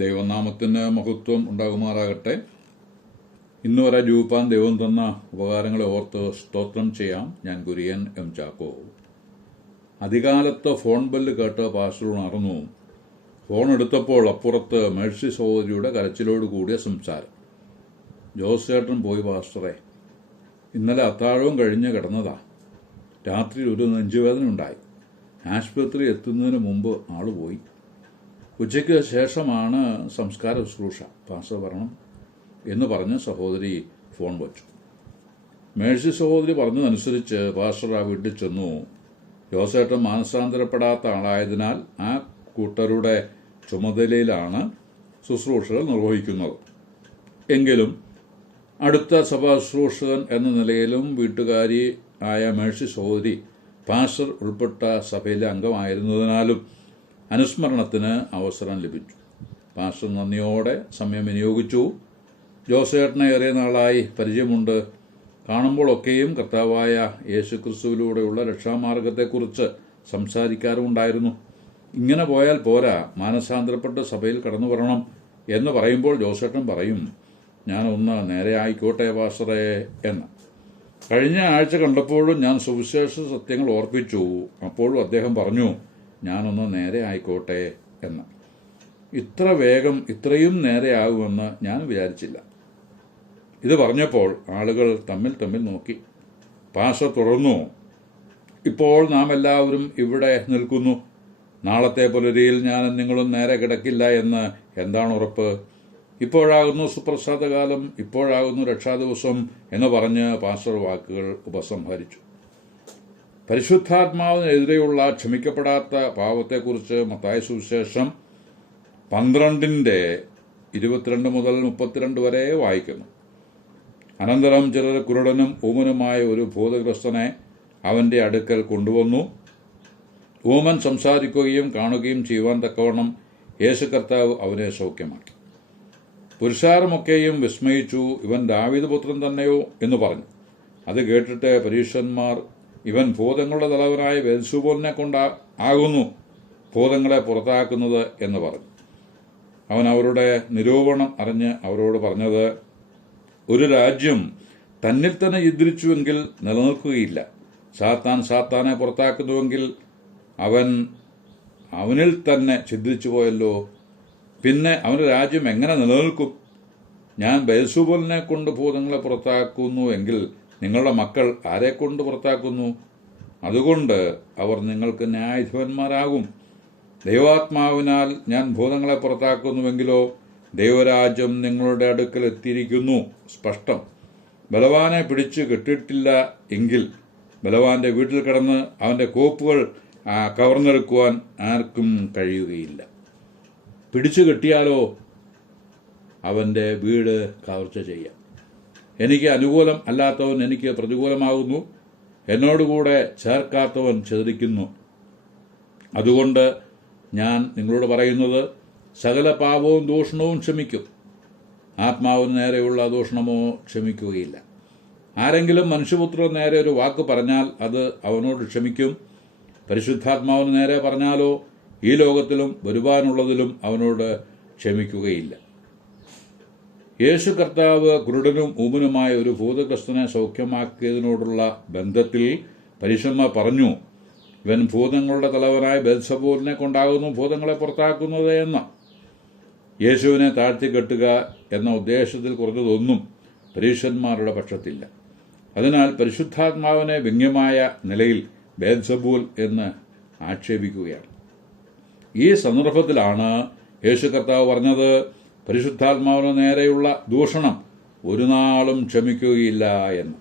ദൈവനാമത്തിന് മഹത്വം ഉണ്ടാകുമാറാകട്ടെ. ഇന്നുവരെ ജീവിപ്പാൻ ദൈവം തന്ന ഉപകാരങ്ങളെ ഓർത്ത് സ്തോത്രം ചെയ്യാം. ഞാൻ കുര്യൻ എം ചാക്കോ. അധികാലത്ത് ഫോൺ ബെല്ല് കേട്ട് പാസ്റ്റർ ഉണർന്നു. ഫോൺ എടുത്തപ്പോൾ അപ്പുറത്ത് മേഴ്സി സഹോദരിയുടെ കരച്ചിലോട് കൂടിയ സംസാരം. ജോസേട്ടൻ പോയി പാസ്റ്ററെ, ഇന്നലെ അത്താഴവും കഴിഞ്ഞ് കിടന്നതാ. രാത്രി ഒരു നെഞ്ചുവേദന ഉണ്ടായി. ആശുപത്രി എത്തുന്നതിന് മുമ്പ് ആള് പോയി. ഉച്ചയ്ക്ക് ശേഷമാണ് സംസ്കാര ശുശ്രൂഷ. പാസ്റ്റർ വരണം എന്ന് പറഞ്ഞ് സഹോദരി ഫോൺ വച്ചു. മേഴ്സി സഹോദരി പറഞ്ഞതനുസരിച്ച് പാസ്റ്റർ ആ വീട്ടിൽ ചെന്നു. ജോസേട്ടൻ മാനസാന്തരപ്പെടാത്ത ആളായതിനാൽ ആ കൂട്ടരുടെ ചുമതലയിലാണ് ശുശ്രൂഷകൾ നിർവഹിക്കുന്നത്. എങ്കിലും അടുത്ത സഭാ ശുശ്രൂഷകൻ എന്ന നിലയിലും വീട്ടുകാരി ആയ മേഴ്സി സഹോദരി പാസ്റ്റർ ഉൾപ്പെട്ട സഭയിലെ അംഗമായിരുന്നതിനാലും അനുസ്മരണത്തിന് അവസരം ലഭിച്ചു. പാസ്റ്റർ നന്ദിയോടെ സമയം വിനിയോഗിച്ചു. ജോസേട്ടനെ ഏറെ നാളായി പരിചയമുണ്ട്. കാണുമ്പോഴൊക്കെയും കർത്താവായ യേശുക്രിസ്തുവിലൂടെയുള്ള രക്ഷാമാർഗത്തെക്കുറിച്ച് സംസാരിക്കാറുമുണ്ടായിരുന്നു. ഇങ്ങനെ പോയാൽ പോരാ, മാനസാന്തരപ്പെട്ട് സഭയിൽ കടന്നു വരണം എന്ന് പറയുമ്പോൾ ജോസേട്ടൻ പറയും, ഞാനൊന്ന് നേരെ ആയിക്കോട്ടെ പാസ്റ്ററെ എന്ന്. കഴിഞ്ഞ ആഴ്ച കണ്ടപ്പോഴും ഞാൻ സുവിശേഷ സത്യങ്ങൾ ഓർപ്പിച്ചു. അപ്പോഴും അദ്ദേഹം പറഞ്ഞു, ഞാനൊന്ന് നേരെ ആയിക്കോട്ടെ എന്ന്. ഇത്ര വേഗം ഇത്രയും നേരെയാകുമെന്ന് ഞാൻ വിചാരിച്ചില്ല. ഇത് പറഞ്ഞപ്പോൾ ആളുകൾ തമ്മിൽ നോക്കി. പാസ്റ്റർ തുടർന്നു, ഇപ്പോൾ നാം എല്ലാവരും ഇവിടെ നിൽക്കുന്നു. നാളത്തെ പുലരിയിൽ ഞാൻ നിങ്ങളും നേരെ കിടക്കില്ല എന്ന് എന്താണ് ഉറപ്പ്? ഇപ്പോഴാകുന്നു സുപ്രസാദകാലം, ഇപ്പോഴാകുന്നു രക്ഷാദിവസം എന്ന് പറഞ്ഞ് പാസ്റ്റർ വാക്കുകൾ ഉപസംഹരിച്ചു. പരിശുദ്ധാത്മാവിനെതിരെയുള്ള ക്ഷമിക്കപ്പെടാത്ത പാപത്തെക്കുറിച്ച് മത്തായി സുവിശേഷം 12:22 മുതൽ 32 വരെ വായിക്കുന്നു. അനന്തരം ചിലർ കുരുടനും ഊമനുമായ ഒരു ഭൂതഗ്രസ്തനെ അവന്റെ അടുക്കൽ കൊണ്ടുവന്നു. ഊമൻ സംസാരിക്കുകയും കാണുകയും ചെയ്യുവാൻ തക്കവണ്ണം യേശു കർത്താവ് അവനെ സൗഖ്യമാക്കി. പുരുഷാരമൊക്കെയും വിസ്മയിച്ചു. ഇവൻ ദാവീദ് പുത്രൻ തന്നെയോ എന്ന് പറഞ്ഞു. അത് കേട്ടിട്ട് പരീശന്മാർ, ഇവൻ ഭൂതങ്ങളുടെ തലവനായ ബെൽസെബൂലിനെ കൊണ്ടാകുന്നു ഭൂതങ്ങളെ പുറത്താക്കുന്നത് എന്ന് പറഞ്ഞു. അവൻ അവരുടെ നിരൂപണം അറിഞ്ഞ് അവരോട് പറഞ്ഞത്, ഒരു രാജ്യം തന്നിൽ തന്നെ ഛിദ്രിച്ചുവെങ്കിൽ നിലനിൽക്കുകയില്ല. സാത്താൻ സാത്താനെ പുറത്താക്കുന്നുവെങ്കിൽ അവൻ അവനിൽ തന്നെ ഛിദ്രിച്ചു പോയല്ലോ. പിന്നെ അവന്റെ രാജ്യം എങ്ങനെ നിലനിൽക്കും? ഞാൻ ബെൽസെബൂലിനെ കൊണ്ട് ഭൂതങ്ങളെ പുറത്താക്കുന്നു എങ്കിൽ നിങ്ങളുടെ മക്കൾ ആരെക്കൊണ്ട് പുറത്താക്കുന്നു? അതുകൊണ്ട് അവർ നിങ്ങൾക്ക് ന്യായാധിപന്മാരാകും. ദൈവാത്മാവിനാൽ ഞാൻ ഭൂതങ്ങളെ പുറത്താക്കുന്നുവെങ്കിലോ ദൈവരാജ്യം നിങ്ങളുടെ അടുക്കൽ എത്തിയിരിക്കുന്നു. സ്പഷ്ടം. ബലവാനെ പിടിച്ചു കെട്ടിയിട്ടില്ല എങ്കിൽ ബലവാന്റെ വീട്ടിൽ കിടന്ന് അവന്റെ കോപ്പുകൾ കവർന്നെടുക്കുവാൻ ആർക്കും കഴിയുകയില്ല. പിടിച്ചു കെട്ടിയാലോ അവന്റെ വീട് കവർച്ച ചെയ്യാം. എനിക്ക് അനുകൂലം അല്ലാത്തവൻ എനിക്ക് പ്രതികൂലമാകുന്നു, എന്നോടുകൂടെ ചേർക്കാത്തവൻ ചിതറിക്കുന്നു. അതുകൊണ്ട് ഞാൻ നിങ്ങളോട് പറയുന്നത്, സകല പാപവും ദൂഷണവും ക്ഷമിക്കും, ആത്മാവിന് നേരെയുള്ള ദൂഷണമോ ക്ഷമിക്കുകയില്ല. ആരെങ്കിലും മനുഷ്യപുത്രന് നേരെ ഒരു വാക്ക് പറഞ്ഞാൽ അത് അവനോട് ക്ഷമിക്കും. പരിശുദ്ധാത്മാവിന് നേരെ പറഞ്ഞാലോ ഈ ലോകത്തിലും വരുവാനുള്ളതിലും അവനോട് ക്ഷമിക്കുകയില്ല. യേശു കർത്താവ് കുരുടനും ഊമനുമായ ഒരു ഭൂതഗ്രസ്തനെ സൗഖ്യമാക്കിയതിനോടുള്ള ബന്ധത്തിൽ പരീശന്മാർ പറഞ്ഞു, ഇവൻ ഭൂതങ്ങളുടെ തലവനായ ബെൽസെബൂലിനെ കൊണ്ടാകുന്നു ഭൂതങ്ങളെ പുറത്താക്കുന്നത് എന്ന്. യേശുവിനെ താഴ്ത്തിക്കെട്ടുക എന്ന ഉദ്ദേശത്തിൽ കുറഞ്ഞതൊന്നും പരീശന്മാരുടെ പക്ഷത്തില്ല. അതിനാൽ പരിശുദ്ധാത്മാവിനെ വ്യംഗ്യമായ നിലയിൽ ബെൽസെബൂൽ എന്ന് ആക്ഷേപിക്കുകയാണ്. ഈ സന്ദർഭത്തിലാണ് യേശു കർത്താവ് പറഞ്ഞത്, പരിശുദ്ധാത്മാവിന് നേരെയുള്ള ദൂഷണം ഒരു നാളും ക്ഷമിക്കുകയില്ല എന്ന്.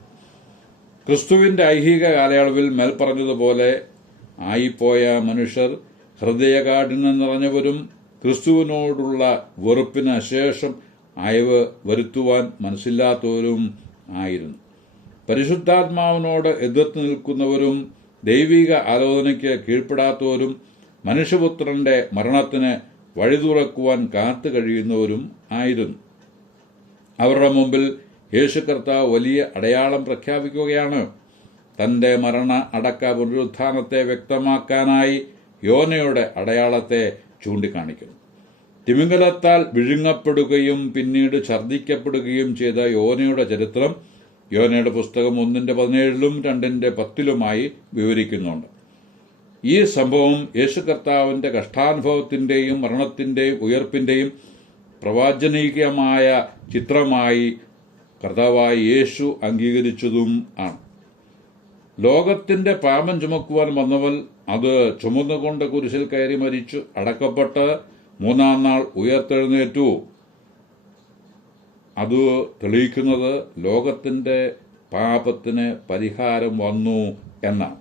ക്രിസ്തുവിന്റെ ഐഹിക കാലയളവിൽ മേൽപ്പറഞ്ഞതുപോലെ ആയിപ്പോയ മനുഷ്യർ ഹൃദയകാഠിന്യം നിറഞ്ഞവരും ക്രിസ്തുവിനോടുള്ള വെറുപ്പിന് ശേഷം അയവ് വരുത്തുവാൻ മനസ്സില്ലാത്തവരും ആയിരുന്നു. പരിശുദ്ധാത്മാവിനോട് എതിർത്ത് നിൽക്കുന്നവരും ദൈവിക ആലോചനയ്ക്ക് കീഴ്പ്പെടാത്തവരും മനുഷ്യപുത്രന്റെ മരണത്തിന് വഴി തുറക്കുവാൻ കാത്തു കഴിയുന്നവരും ആയിരുന്നു. അവരുടെ മുമ്പിൽ യേശു കർത്താവ് വലിയ അടയാളം പ്രഖ്യാപിക്കുകയാണ്. തന്റെ മരണ അടക്ക പുനരുത്ഥാനത്തെ വ്യക്തമാക്കാനായി യോനയുടെ അടയാളത്തെ ചൂണ്ടിക്കാണിക്കുന്നു. തിമിംഗലത്താൽ വിഴുങ്ങപ്പെടുകയും പിന്നീട് ഛർദ്ദിക്കപ്പെടുകയും ചെയ്ത യോനയുടെ ചരിത്രം യോനയുടെ പുസ്തകം 1:17 2:10 വിവരിക്കുന്നുണ്ട്. ഈ സംഭവം യേശു കർത്താവിന്റെ കഷ്ടാനുഭവത്തിന്റെയും മരണത്തിന്റെയും ഉയർപ്പിന്റെയും പ്രവാചനീയമായ ചിത്രമായി കർത്താവായ യേശു അംഗീകരിച്ചതും ആണ്. ലോകത്തിന്റെ പാപം ചുമക്കുവാൻ വന്നവൻ അത് ചുമന്നുകൊണ്ട് കുരിശിൽ കയറി മരിച്ചു, അടക്കപ്പെട്ട് 3-ാം നാൾ ഉയർത്തെഴുന്നേറ്റു. അത് തെളിയിക്കുന്നത് ലോകത്തിന്റെ പാപത്തിന് പരിഹാരം വന്നു എന്നാണ്.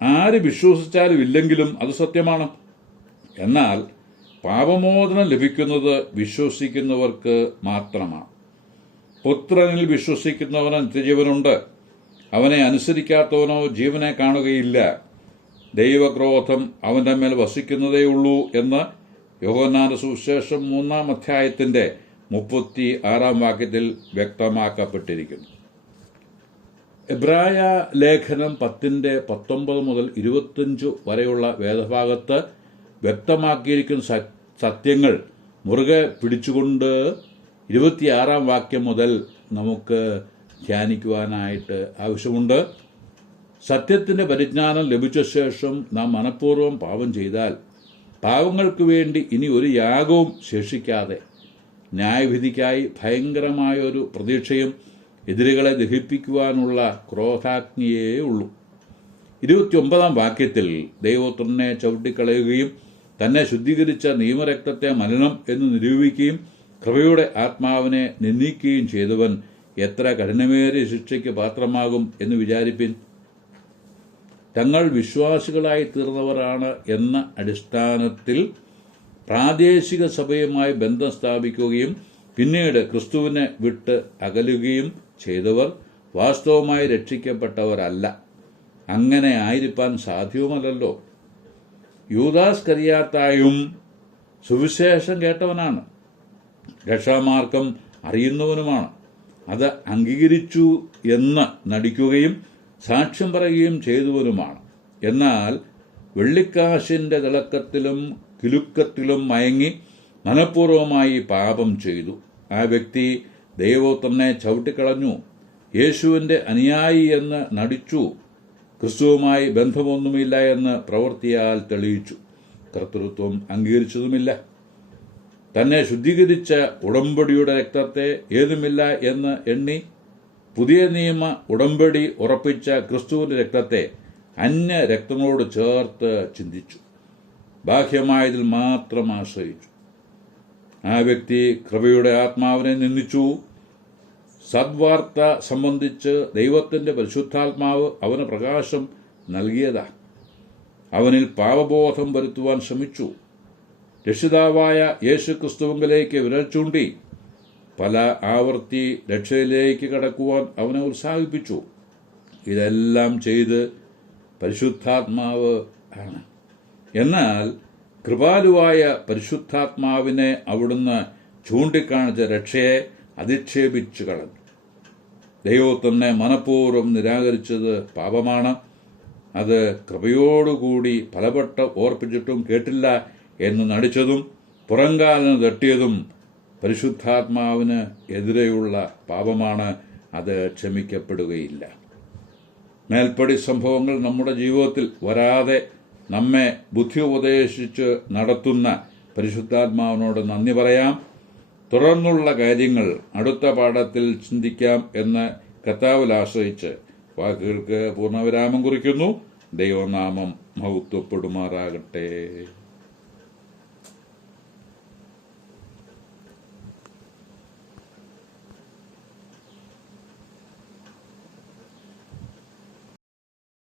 ആര് വിശ്വസിച്ചാലും ഇല്ലെങ്കിലും അത് സത്യമാണ്. എന്നാൽ പാപമോചനം ലഭിക്കുന്നത് വിശ്വസിക്കുന്നവർക്ക് മാത്രമാണ്. പുത്രനിൽ വിശ്വസിക്കുന്നവന് നിത്യജീവനുണ്ട്. അവനെ അനുസരിക്കാത്തവനോ ജീവനെ കാണുകയില്ല. ദൈവക്രോധം അവന്റെ മേൽ വസിക്കുന്നതേയുള്ളൂ എന്ന് യോഹന്നാന്റെ സുവിശേഷം 3-ാം അധ്യായത്തിന്റെ 36-ാം വാക്യത്തിൽ വ്യക്തമാക്കപ്പെട്ടിരിക്കുന്നു. എബ്രായ ലേഖനം 10:19 മുതൽ 25 വരെയുള്ള വേദഭാഗത്ത് വ്യക്തമാക്കിയിരിക്കുന്ന സത്യങ്ങൾ മുറുകെ പിടിച്ചുകൊണ്ട് 26-ാം വാക്യം മുതൽ നമുക്ക് ധ്യാനിക്കുവാനായിട്ട് ആവശ്യമുണ്ട്. സത്യത്തിന്റെ പരിജ്ഞാനം ലഭിച്ച ശേഷം നാം മനഃപൂർവ്വം പാപം ചെയ്താൽ പാപങ്ങൾക്ക് വേണ്ടി ഇനി ഒരു യാഗവും ശേഷിക്കാതെ ന്യായവിധിക്കായി ഭയങ്കരമായൊരു പ്രതീക്ഷയും എതിരുകളെ ദഹിപ്പിക്കുവാനുള്ള ക്രോധാഗ്നിയേ ഉള്ളൂ. 29-ാം വാക്യത്തിൽ ദൈവപുത്രനെ ചവിട്ടിക്കളയുകയും തന്നെ ശുദ്ധീകരിച്ച നിയമരക്തത്തെ മലിനം എന്ന് നിരൂപിക്കുകയും കൃപയുടെ ആത്മാവിനെ നിന്ദിക്കുകയും ചെയ്തവൻ എത്ര കഠിനമേറിയ ശിക്ഷയ്ക്ക് പാത്രമാകും എന്ന് വിചാരിപ്പിൻ. തങ്ങൾ വിശ്വാസികളായി തീർന്നവരാണ് എന്ന അടിസ്ഥാനത്തിൽ പ്രാദേശിക സഭയുമായി ബന്ധം സ്ഥാപിക്കുകയും പിന്നീട് ക്രിസ്തുവിനെ വിട്ട് അകലുകയും ചെയ്തവർ വാസ്തവമായി രക്ഷിക്കപ്പെട്ടവരല്ല. അങ്ങനെ ആയിരിക്കാൻ സാധ്യവുമല്ലല്ലോ. യൂദാസ് കരിയാത്തായും സുവിശേഷം കേട്ടവനാണ്, രക്ഷാമാർഗം അറിയുന്നവനുമാണ്. അത് അംഗീകരിച്ചു എന്ന് നടിക്കുകയും സാക്ഷ്യം പറയുകയും ചെയ്തവനുമാണ്. എന്നാൽ വെള്ളിക്കാശിന്റെ തിളക്കത്തിലും കിലുക്കത്തിലും മയങ്ങി മനഃപൂർവ്വമായി പാപം ചെയ്തു. ആ വ്യക്തി ദൈവപുത്രനെ ചവിട്ടിക്കളഞ്ഞു, യേശുവിന്റെ അനുയായി എന്ന് നടിച്ചു, ക്രിസ്തുവുമായി ബന്ധമൊന്നുമില്ല എന്ന് പ്രവൃത്തിയാൽ തെളിയിച്ചു, കർത്തൃത്വം അംഗീകരിച്ചതുമില്ല. തന്നെ ശുദ്ധീകരിച്ച ഉടമ്പടിയുടെ രക്തത്തെ ഏതുമില്ല എന്ന് എണ്ണി പുതിയ നിയമ ഉടമ്പടി ഉറപ്പിച്ച ക്രിസ്തുവിന്റെ രക്തത്തെ അന്യ രക്തങ്ങളോട് ചേർത്ത് ചിന്തിച്ചു, ബാഹ്യമായതിൽ മാത്രം ആശ്രയിച്ചു. ആ വ്യക്തി കൃപയുടെ ആത്മാവിനെ നിന്ദിച്ചു. സദ്വാർത്ത സംബന്ധിച്ച് ദൈവത്തിന്റെ പരിശുദ്ധാത്മാവ് അവന് പ്രകാശം നൽകിയതാ. അവനിൽ പാപബോധം വരുത്തുവാൻ ശ്രമിച്ചു. രക്ഷിതാവായ യേശു ക്രിസ്തുവിലേക്ക് വിരൽ ചൂണ്ടി പല ആവർത്തി രക്ഷയിലേക്ക് കടക്കുവാൻ അവനെ ഉത്സാഹിപ്പിച്ചു. ഇതെല്ലാം ചെയ്ത് പരിശുദ്ധാത്മാവ് ആണ്. എന്നാൽ കൃപാലുവായ പരിശുദ്ധാത്മാവിനെ അവിടുന്ന് ചൂണ്ടിക്കാണിച്ച രക്ഷയെ അധിക്ഷേപിച്ചു കളഞ്ഞു. ദൈവത്തിനെ മനഃപൂർവ്വം നിരാകരിച്ചത് പാപമാണ്. അത് കൃപയോടുകൂടി പലവട്ട ഓർപ്പിച്ചിട്ടും കേട്ടില്ല എന്ന് നടിച്ചതും പുറങ്കാലിന് തട്ടിയതും പരിശുദ്ധാത്മാവിന് എതിരെയുള്ള പാപമാണ്. അത് ക്ഷമിക്കപ്പെടുകയില്ല. മേൽപ്പടി സംഭവങ്ങൾ നമ്മുടെ ജീവിതത്തിൽ വരാതെ നമ്മെ ബുദ്ധി ഉപദേശിച്ച് നടത്തുന്ന പരിശുദ്ധാത്മാവിനോട് നന്ദി പറയാം. തുടർന്നുള്ള കാര്യങ്ങൾ അടുത്ത പാഠത്തിൽ ചിന്തിക്കാം എന്ന് കർത്താവിൽ ആശ്രയിച്ച് വാക്കുകൾക്ക് പൂർണ്ണവിരാമം കുറിക്കുന്നു. ദൈവനാമം മഹത്വപ്പെടുമാറാകട്ടെ.